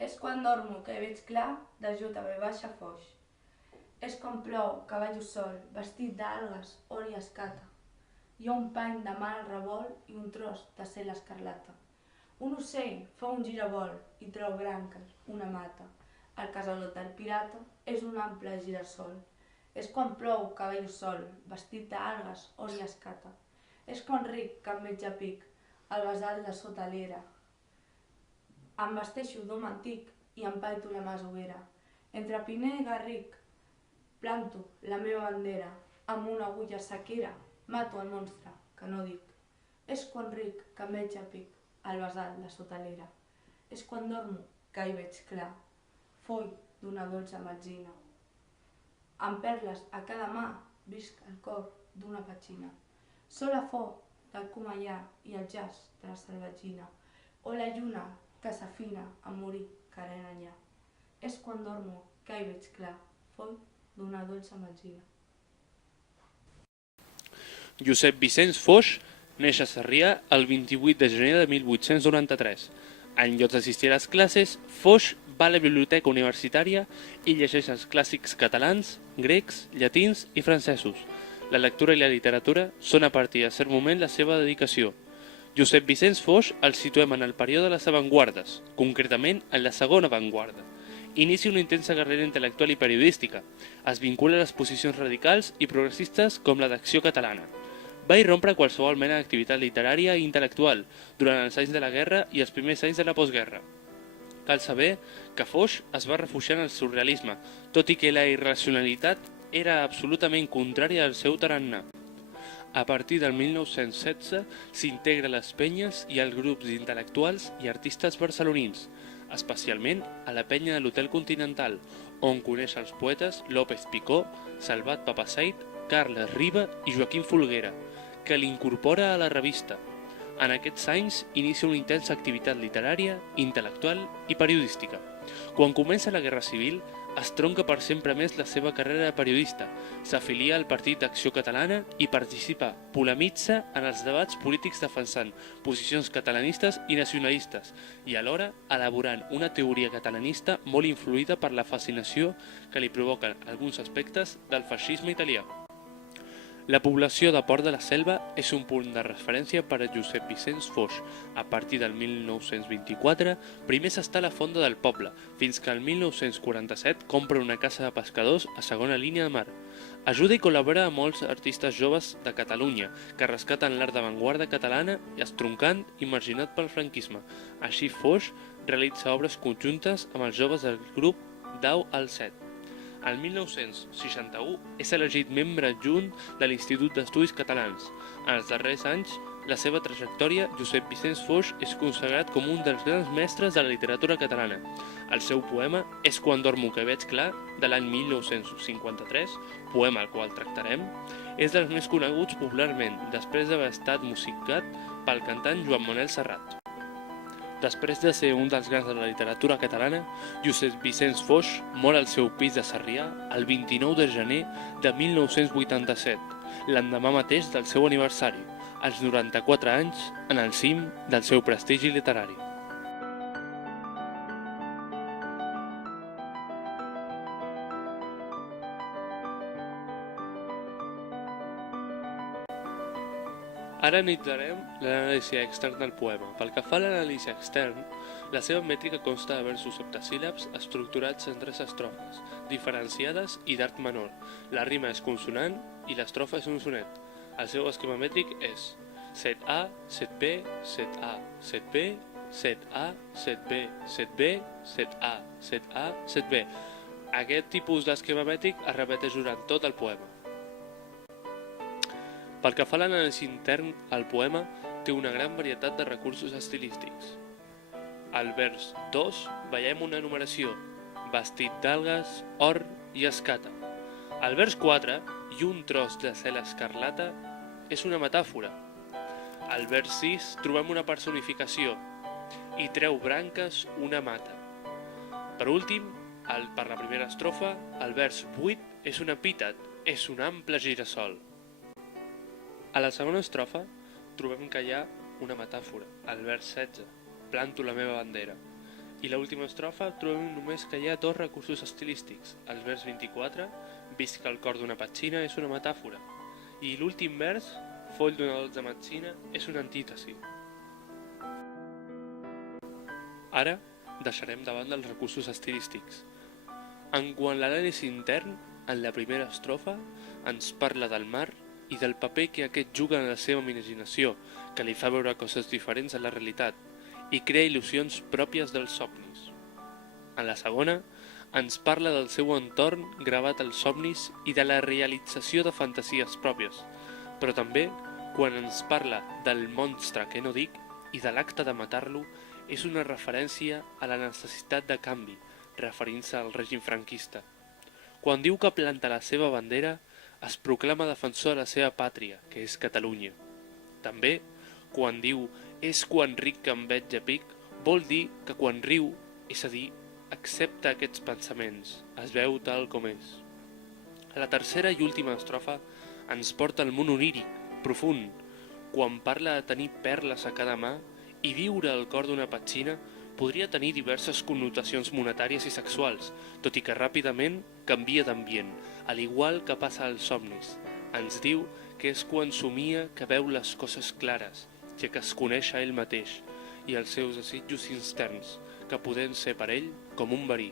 És quan dormo que hi veig clar, d'ajut a ve baixa foix. És quan plou, cavallo sol, vestit d'algues, or i escata. Hi ha un pany de mar al revolt i un tros de cel escarlata. Un ocell fa un giravol i treu branques, una mata. El casalot del pirata és un ample girassol. És quan plou, cavallo sol, vestit d'algues, or i escata. És quan ric, que em veig a pic, el basal de sota l'era. Em vesteixo d'home antic i empaito la masovera. Entre Piner i Garric planto la meva bandera. Amb una agulla sequera mato el monstre, que no dic. És quan ric que em veig a pic, el basal de sota l'era. És quan dormo que hi veig clar, foll d'una dolça metzina. Amb perles a cada mà visc el cor d'una petxina. So la for del comaià i el jazz de la salvatgina, o la lluna que s'afina a morir carena enllà. És quan dormo que hi veig clar, foll d'una dolça metzina. Josep Vicenç Foix neix a Sarrià el 28 de gener de 1893. En lloc d'assistir a les classes, Foix va a la biblioteca universitària i llegeix els clàssics catalans, grecs, llatins i francesos. La lectura i la literatura són a partir de cert moment la seva dedicació. Josep Vicenç Foix el situem en el període de les avantguardes, concretament en la segona avantguarda. Inicia una intensa carrera intel·lectual i periodística. Es vincula a les posicions radicals i progressistes com la d'Acció Catalana. Va irrompre qualsevol mena d'activitat literària i intel·lectual durant els anys de la guerra i els primers anys de la postguerra. Cal saber que Foix es va refugiar en el surrealisme, tot i que la irracionalitat era absolutament contrària al seu tarannà. A partir del 1916 s'integra a les penyes i als grups d'intel·lectuals i artistes barcelonins, especialment a la penya de l'Hotel Continental, on coneix els poetes López Picó, Salvat Papasseit, Carles Riba i Joaquim Folguera, que l'incorpora a la revista. En aquests anys inicia una intensa activitat literària, intel·lectual i periodística. Quan comença la Guerra Civil, es tronca per sempre més la seva carrera de periodista, s'afilia al Partit d'Acció Catalana i participa, polemitza en els debats polítics defensant posicions catalanistes i nacionalistes i alhora elaborant una teoria catalanista molt influïda per la fascinació que li provoquen alguns aspectes del feixisme italià. La població de Port de la Selva és un punt de referència per a Josep Vicenç Foix. A partir del 1924, primer s'està a la fonda del poble, fins que el 1947 compra una casa de pescadors a segona línia de mar. Ajuda i col·labora amb molts artistes joves de Catalunya, que rescaten l'art d'avantguarda catalana estroncant i marginat pel franquisme. Així Foix realitza obres conjuntes amb els joves del grup Dau al Set. El 1961 és elegit membre adjunt de l'Institut d'Estudis Catalans. En els darrers anys, la seva trajectòria, Josep Vicenç Foix és consagrat com un dels grans mestres de la literatura catalana. El seu poema És quan dormo que veig clar, de l'any 1953, poema al qual tractarem, és dels més coneguts popularment, després d'haver estat musicat pel cantant Joan Manel Serrat. Després de ser un dels grans de la literatura catalana, Josep Vicenç Foix mor al seu pis de Sarrià el 29 de gener de 1987, l'endemà mateix del seu aniversari, als 94 anys, en el cim del seu prestigi literari. Ara analitzarem l'anàlisi extern del poema. Pel que fa a l'anàlisi extern, la seva mètrica consta de versos septasíl·labs estructurats en 3 estrofes, diferenciades i d'art menor. La rima és consonant i l'estrofa és un sonet. El seu esquema mètric és 7A, 7B, 7A, 7B, 7A, 7B, 7B, 7A, 7A, 7B. Aquest tipus d'esquema mètric es repeteix durant tot el poema. Pel que fa a l'anàlisi intern, el poema té una gran varietat de recursos estilístics. Al vers 2 veiem una enumeració, vestit d'algues, or i escata. Al vers 4, i un tros de cel escarlata, és una metàfora. Al vers 6 trobem una personificació, i treu branques una mata. Per últim, per la primera estrofa, el vers 8 és un epítet, és un ample girassol. A la segona estrofa trobem que hi ha una metàfora, al vers 16, planto la meva bandera. I l'última estrofa trobem només que hi ha dos recursos estilístics. El vers 24, vist que el cor d'una petxina és una metàfora. I l'últim vers, foll d'una dolça metzina, és una antítesi. Ara deixarem de banda els recursos estilístics. En quant a l'anàlisi intern, en la primera estrofa ens parla del mar i del paper que aquest juga en la seva imaginació, que li fa veure coses diferents a la realitat i crea il·lusions pròpies dels somnis. En la segona, ens parla del seu entorn gravat als somnis i de la realització de fantasies pròpies, però també, quan ens parla del monstre que no dic i de l'acte de matar-lo, és una referència a la necessitat de canvi, referint-se al règim franquista. Quan diu que planta la seva bandera, es proclama defensor de la seva pàtria, que és Catalunya. També, quan diu «és quan ric que em veig a pic», vol dir que quan riu, és a dir, accepta aquests pensaments, es veu tal com és. A la tercera i última estrofa ens porta al món oníric, profund, quan parla de tenir perles a cada mà i viure al cor d'una petxina podria tenir diverses connotacions monetàries i sexuals, tot i que ràpidament canvia d'ambient, al igual que passa als somnis. Ens diu que és quan somia que veu les coses clares, ja que es coneix a ell mateix i els seus desitjos interns, que poden ser per ell com un verí.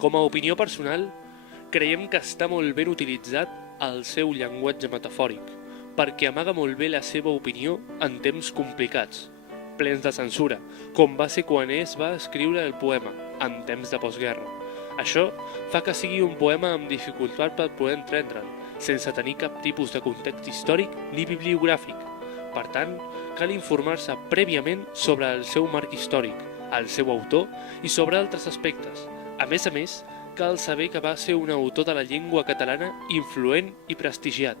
Com a opinió personal, creiem que està molt ben utilitzat el seu llenguatge metafòric, perquè amaga molt bé la seva opinió en temps complicats, plens de censura, com va ser quan es va escriure el poema, en temps de postguerra. Això fa que sigui un poema amb dificultat per poder entendre'l, sense tenir cap tipus de context històric ni bibliogràfic. Per tant, cal informar-se prèviament sobre el seu marc històric, el seu autor i sobre altres aspectes. A més, cal saber que va ser un autor de la llengua catalana influent i prestigiat,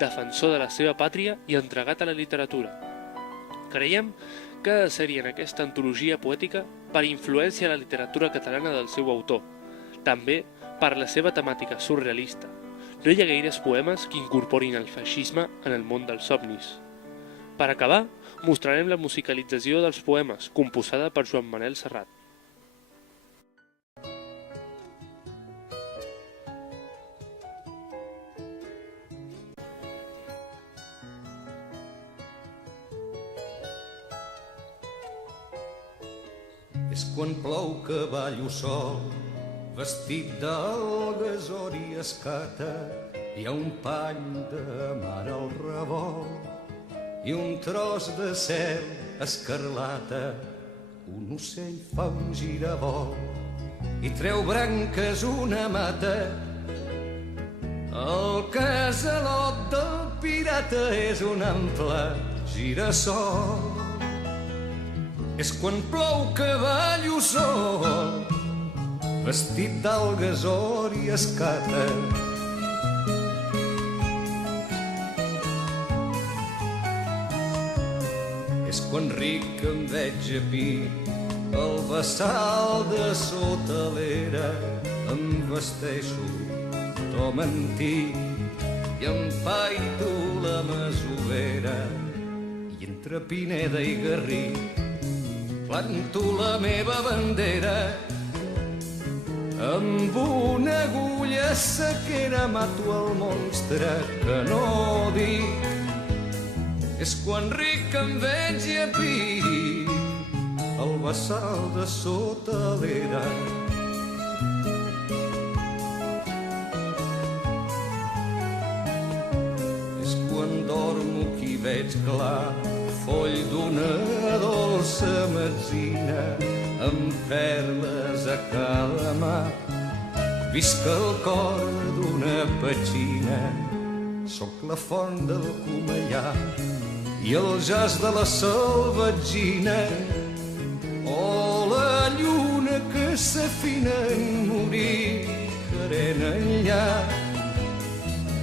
defensor de la seva pàtria i entregat a la literatura. Creiem que ha de ser-hi en aquesta antologia poètica per influència a la literatura catalana del seu autor, també per la seva temàtica surrealista. No hi ha gaires poemes que incorporin el feixisme en el món dels somnis. Per acabar, mostrarem la musicalització dels poemes, composada per Joan Manel Serrat. És quan plou que ballo sol, vestit d'algues or i escata, hi ha un pany de mar al revolt i un tros de cel escarlata. Un ocell fa un giravol i treu branques una mata. El casalot del pirata és un ample girassol. És quan plou que ballo sol, vestit d'algues or i escata. És quan ric em veig a pi, el bassal de sota l'era, em vesteixo d'home antic i empaito la masovera. I entre Pineda i Garric planto la meva bandera, amb una agulla sequera mato el monstre que no dic. És quan ric em veig a pic, el bassal de sota l'era. És quan dormo que hi veig clar, foll d'una dolça metzina, amb perles a cada mà. Visc el cor d'una petxina, soc la font del Comellà i el jaç de la salvatgina, o la lluna que s'afina en morir carena enllà.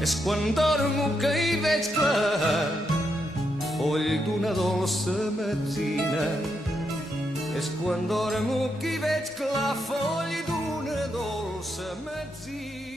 És quan dormo que hi veig clar, foll d'una dolça metzina. És quan dormo que hi veig clar, foll d'una dolça metzina.